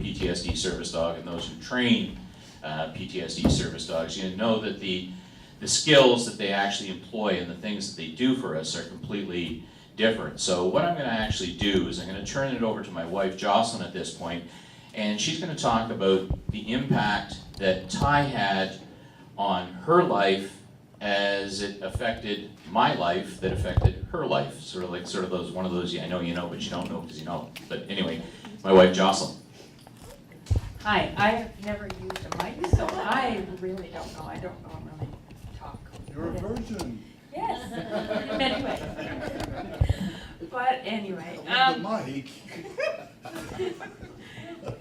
PTSD service dog and those who train PTSD service dogs, you know that the skills that they actually employ and the things that they do for us are completely different. So what I'm going to actually do is I'm going to turn it over to my wife Jocelyn at this point, and she's going to talk about the impact that Ty had on her life as it affected my life that affected her life. Sort of those, one of those, I know you know, but you don't know because you know. But anyway, my wife Jocelyn. Hi, I've never used a mic, so I really don't know. I don't normally talk. You're a virgin. Yes, anyway. The mic.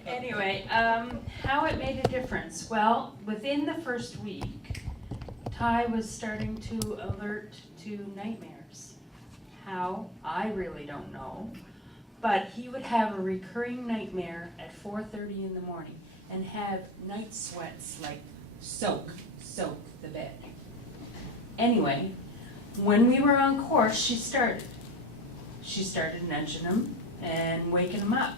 Anyway, how it made a difference. Well, within the first week, Ty was starting to alert to nightmares. How? I really don't know. But he would have a recurring nightmare at 4:30 in the morning and have night sweats like soak the bed. Anyway, when we were on course, she started nudging him and waking him up.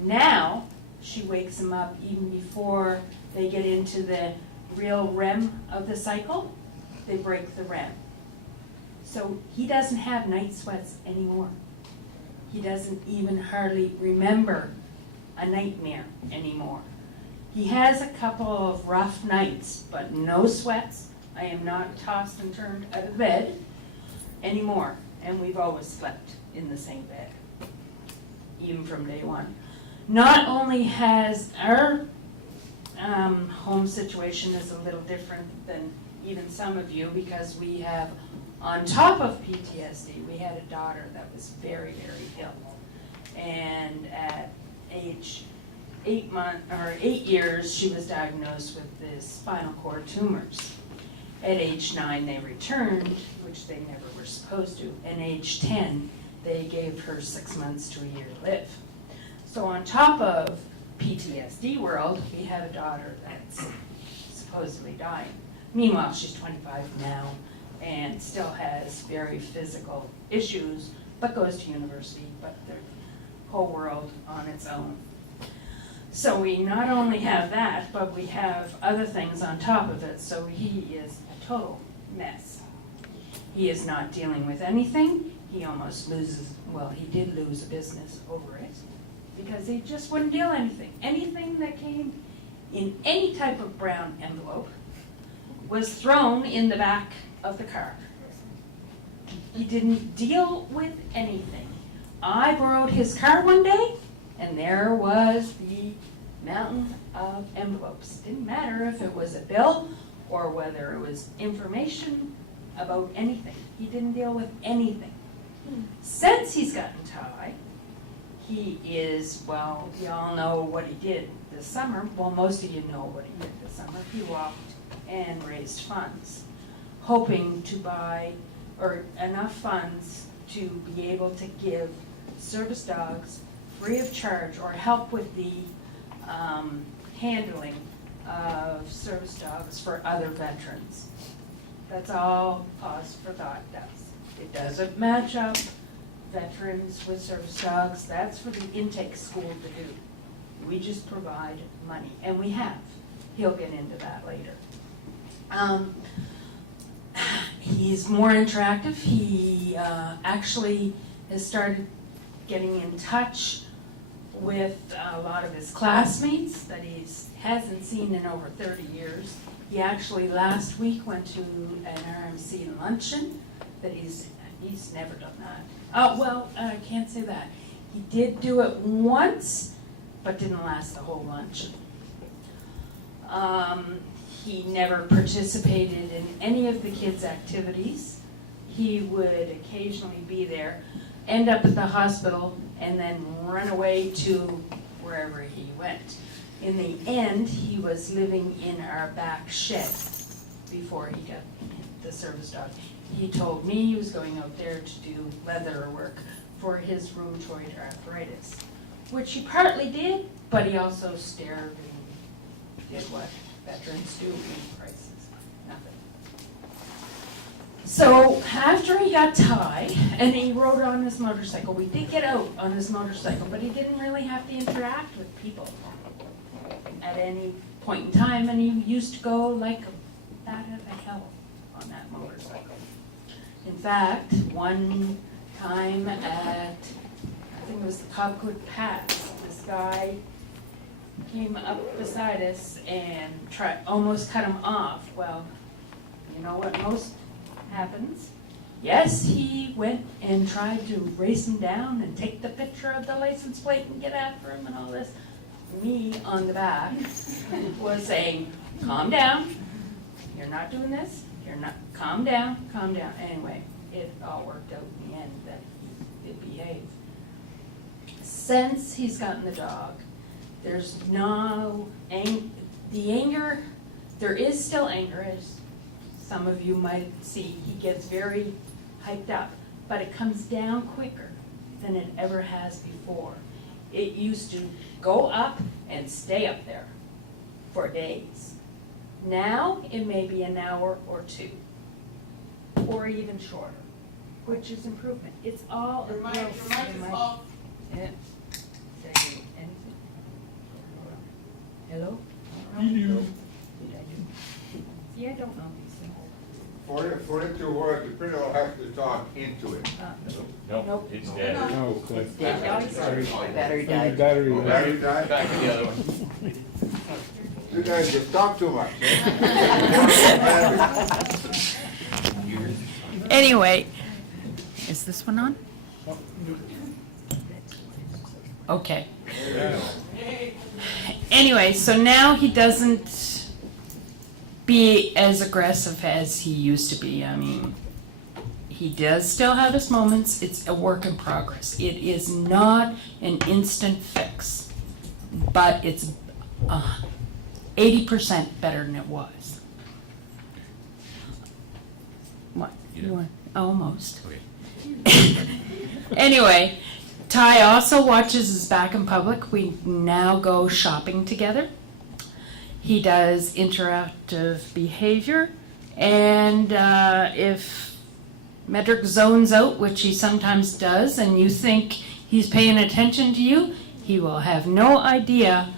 Now, she wakes him up even before they get into the real REM of the cycle. They break the REM. So he doesn't have night sweats anymore. He doesn't even hardly remember a nightmare anymore. He has a couple of rough nights, but no sweats. I am not tossed and turned out of bed anymore. And we've always slept in the same bed, even from day one. Not only has our home situation is a little different than even some of you, because we have, on top of PTSD, we had a daughter that was very, very ill. And at age 8 years, she was diagnosed with the spinal cord tumors. At age 9, they returned, which they never were supposed to. And age 10, they gave her 6 months to a year to live. So on top of PTSD world, we had a daughter that's supposedly dying. Meanwhile, she's 25 now and still has very physical issues, but goes to university, but the whole world on its own. So we not only have that, but we have other things on top of it, so he is a total mess. He is not dealing with anything. He almost loses, well, he did lose a business over it, because he just wouldn't deal anything. Anything that came in any type of brown envelope was thrown in the back of the car. He didn't deal with anything. I borrowed his car one day, and there was the mountain of envelopes. Didn't matter if it was a bill or whether it was information about anything. He didn't deal with anything. Since he's gotten Ty, he is, well, you all know what he did this summer. Well, most of you know what he did this summer. He walked and raised funds, hoping to buy, or enough funds to be able to give service dogs free of charge, or help with the handling of service dogs for other veterans. That's all Pause for Thought does. It doesn't match up veterans with service dogs. That's for the intake school to do. We just provide money, and we have. He'll get into that later. He's more interactive. He actually has started getting in touch with a lot of his classmates that he hasn't seen in over 30 years. He actually last week went to an RMC luncheon that he's never done that. Oh, well, I can't say that. He did do it once, but didn't last the whole luncheon. He never participated in any of the kids' activities. He would occasionally be there, end up at the hospital, and then run away to wherever he went. In the end, he was living in our back shed before he got the service dog. He told me he was going out there to do leather work for his rheumatoid arthritis, which he partly did, but he also stared and did what veterans do in crisis. Nothing. So after he got Ty, and he rode on his motorcycle, we did get out on his motorcycle, but he didn't really have to interact with people. at any point in time, and he used to go like a bat out of hell on that motorcycle. In fact, one time at, I think it was the Cobgood Pass, this guy came up beside us and almost cut him off. Well, you know what most happens? Yes, he went and tried to race him down and take the picture of the license plate and get after him and all this. Me on the back was saying, calm down, you're not doing this, you're not, calm down, calm down. Anyway, it all worked out in the end that he did behave. Since he's gotten the dog, there's no the anger, there is still anger, as some of you might see. He gets very hyped up, but it comes down quicker than it ever has before. It used to go up and stay up there for days. Now, it may be an hour or two, or even shorter, which is improvement. It's all a Your mic growth. is off. Yeah. Anything? Hello? You. Did I do? See, I don't know these things. For it to work, the printer will have to talk into it. Nope, Nope. it's dead. No, good. Battery Battery Oh, battery died? Back to the other one. You guys just talk too much. Anyway, is this one on? Okay. Anyway, so now he doesn't be as aggressive as he used to be. I mean, he does still have his moments. It's a work in progress. It is not an instant fix, but it's 80% better than it was. What? You want? Almost. Okay. Anyway, Ty also watches his back in public. We now go shopping together. He does interactive behavior, and if Medrick zones out, which he sometimes does, and you think he's paying attention to you, he will have no idea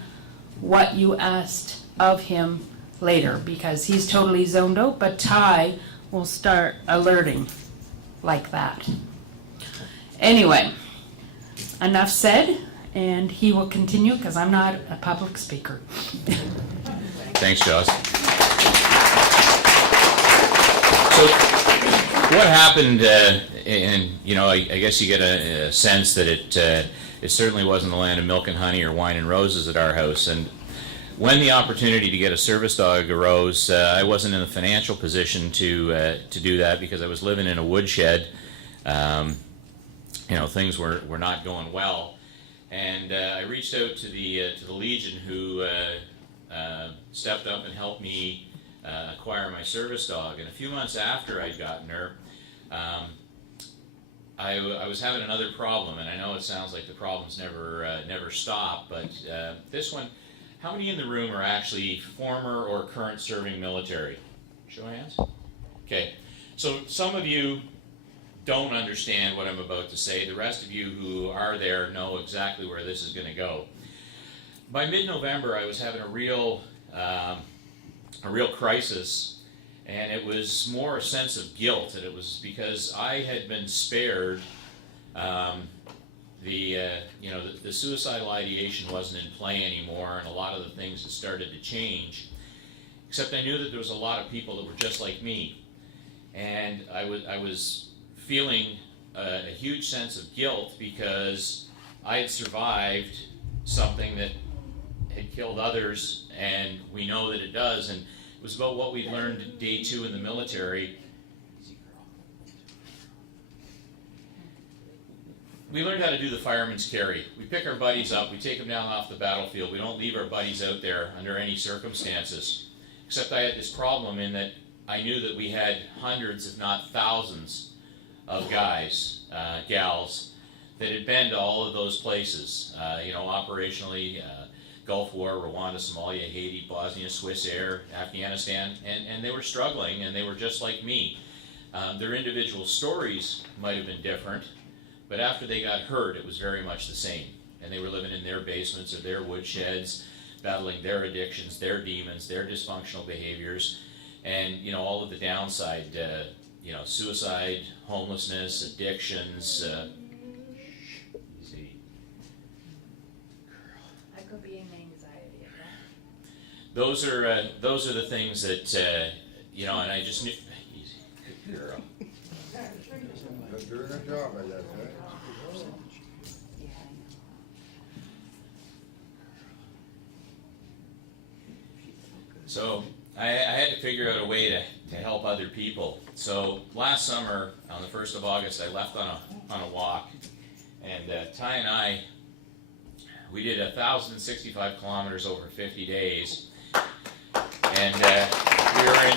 what you asked of him later because he's totally zoned out, but Ty will start alerting like that. Anyway, enough said, and he will continue because I'm not a public speaker. Thanks, Joss. So, what happened, and you know, I guess you get a sense that it certainly wasn't the land of milk and honey or wine and roses at our house. And when the opportunity to get a service dog arose, I wasn't in a financial position to do that because I was living in a woodshed. You know, things were not going well, and I reached out to the Legion, who stepped up and helped me acquire my service dog. And a few months after I'd gotten her, I was having another problem, and I know it sounds like the problems never stop, but this one, how many in the room are actually former or current serving military? Show of hands. Okay, so some of you don't understand what I'm about to say. The rest of you who are there know exactly where this is going to go. By mid-November, I was having a real crisis, and it was more a sense of guilt, and it was because I had been spared. The suicidal ideation wasn't in play anymore, and a lot of the things had started to change. Except I knew that there was a lot of people that were just like me, and I was feeling a huge sense of guilt because I had survived something that had killed others, and we know that it does. And it was about what we'd learned day 2 in the military. We learned how to do the fireman's carry. We pick our buddies up, we take them down off the battlefield. We don't leave our buddies out there under any circumstances. Except I had this problem in that I knew that we had hundreds, if not thousands, of guys, gals, that had been to all of those places, operationally, Gulf War, Rwanda, Somalia, Haiti, Bosnia, Swiss Air, Afghanistan, and they were struggling, and they were just like me. Their individual stories might have been different, but after they got hurt, it was very much the same. And they were living in their basements or their woodsheds. battling their addictions, their demons, their dysfunctional behaviors, and all of the downside, suicide, homelessness, addictions. Easy. That could be an anxiety attack. Those are the things that and I just knew. Easy, good girl. They're doing a job, I guess, eh? Yeah, So I had to figure out a way to help other people. So last summer, on the 1st of August, I left on a walk, and Ty and I, we did 1,065 kilometers over 50 days, and we were in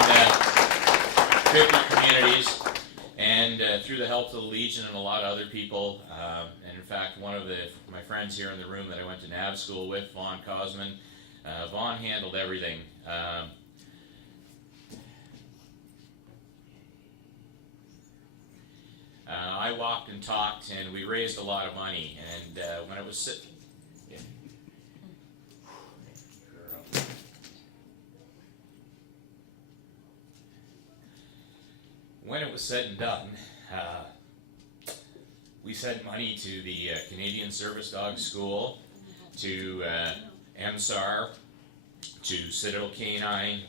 50 communities, and through the help of the Legion and a lot of other people, and in fact, one of my friends here in the room that I went to NAV school with, Vaughn Cosman, Vaughn handled everything. I walked and talked, and we raised a lot of money. And when it was when it was said and done, we sent money to the Canadian Service Dog School, to MSAR, to Citadel Canine,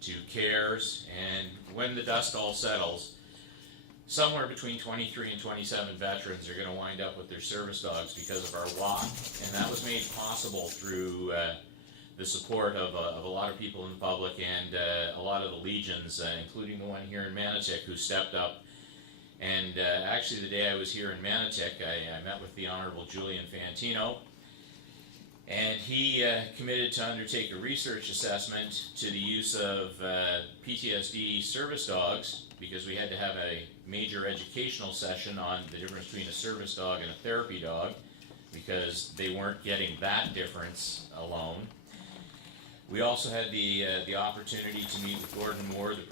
to CARES, and when the dust all settles, somewhere between 23 and 27 veterans are going to wind up with their service dogs because of our walk. And that was made possible through the support of a lot of people in the public and a lot of the legions, including the one here in Manotick, who stepped up. And actually the day I was here in Manotick, I met with the Honorable Julian Fantino, and he committed to undertake a research assessment to the use of PTSD service dogs, because we had to have a major educational session on the difference between a service dog and a therapy dog, because they weren't getting that difference alone. We also had the opportunity to meet with Gordon Moore, the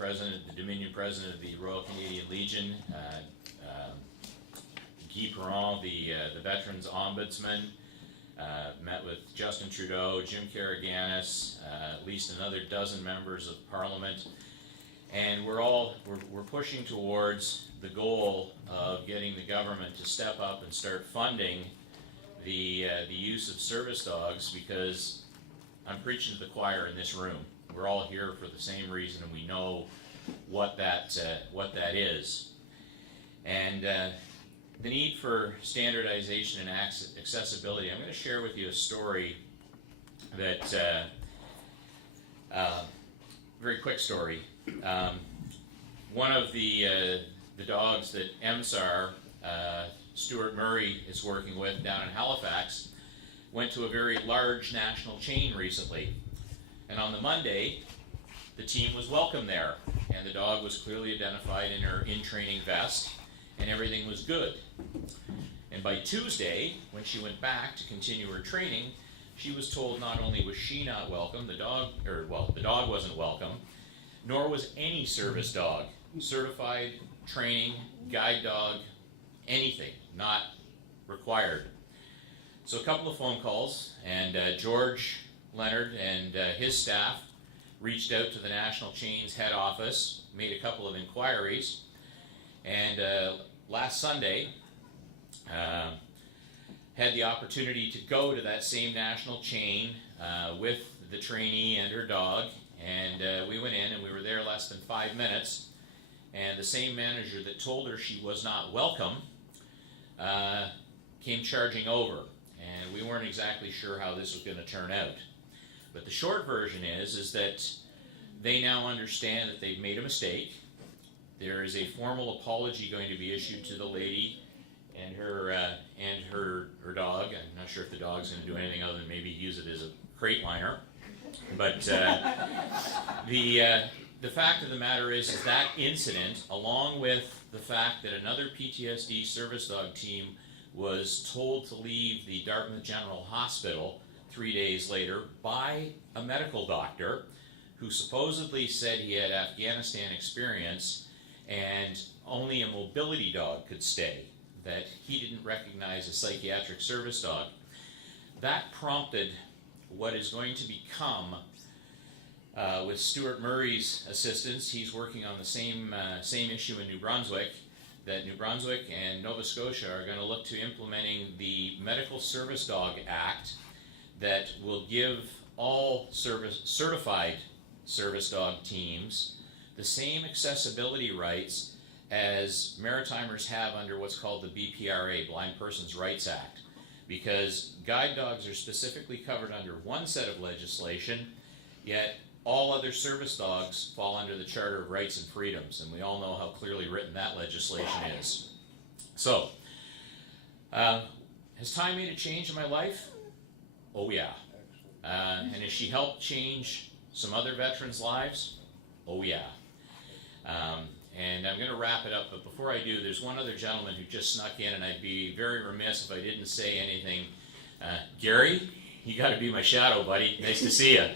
Dominion President of the Royal Canadian Legion, Guy Perron, the Veterans Ombudsman, met with Justin Trudeau, Jim Karagianis, at least another dozen members of Parliament, and we're pushing towards the goal of getting the government to step up and start funding the use of service dogs, because I'm preaching to the choir in this room. We're all here for the same reason, and we know what that is. And the need for standardization and accessibility. I'm going to share with you a story that, very quick story. One of the dogs that MSAR, Stuart Murray, is working with down in Halifax, went to a very large national chain recently. And on the Monday, the team was welcome there, and the dog was clearly identified in her in-training vest, and everything was good. And by Tuesday, when she went back to continue her training, she was told not only was she not welcome, the dog wasn't welcome, nor was any service dog, certified, training, guide dog, anything, not required. So a couple of phone calls, and George Leonard and his staff reached out to the National Chain's head office, made a couple of inquiries, and last Sunday had the opportunity to go to that same national chain with the trainee and her dog, and we went in and we were there less than 5 minutes, and the same manager that told her she was not welcome came charging over, and we weren't exactly sure how this was going to turn out. But the short version is that they now understand that they've made a mistake. There is a formal apology going to be issued to the lady and her dog. I'm not sure if the dog's going to do anything other than maybe use it as a crate liner. But the fact of the matter is that incident, along with the fact that another PTSD service dog team was told to leave the Dartmouth General Hospital 3 days later by a medical doctor who supposedly said he had Afghanistan experience and only a mobility dog could stay, that he didn't recognize a psychiatric service dog. That prompted what is going to become, with Stuart Murray's assistance, he's working on the same issue in New Brunswick, that New Brunswick and Nova Scotia are going to look to implementing the Medical Service Dog Act that will give all certified service dog teams the same accessibility rights as Maritimers have under what's called the BPRA, Blind Persons Rights Act. Because guide dogs are specifically covered under one set of legislation, yet all other service dogs fall under the Charter of Rights and Freedoms, and we all know how clearly written that legislation is. So, has Ty made a change in my life? Oh yeah. And has she helped change some other veterans' lives? Oh yeah. And I'm going to wrap it up, but before I do, there's one other gentleman who just snuck in, and I'd be very remiss if I didn't say anything. Gary, you got to be my shadow, buddy. Nice to see you.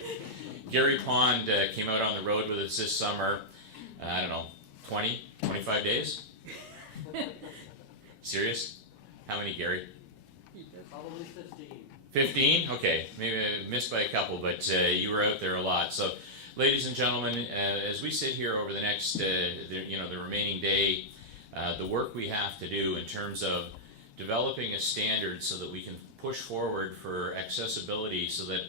Gary Pond came out on the road with us this summer, I don't know, 20, 25 days? Serious? How many, Gary? Probably 15. 15? Okay, maybe I missed by a couple, but you were out there a lot. So, ladies and gentlemen, as we sit here over the next, the remaining day, the work we have to do in terms of developing a standard so that we can push forward for accessibility so that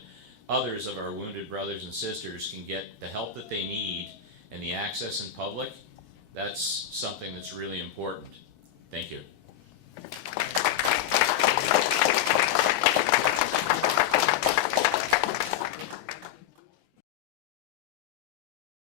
others of our wounded brothers and sisters can get the help that they need and the access in public, that's something that's really important. Thank you.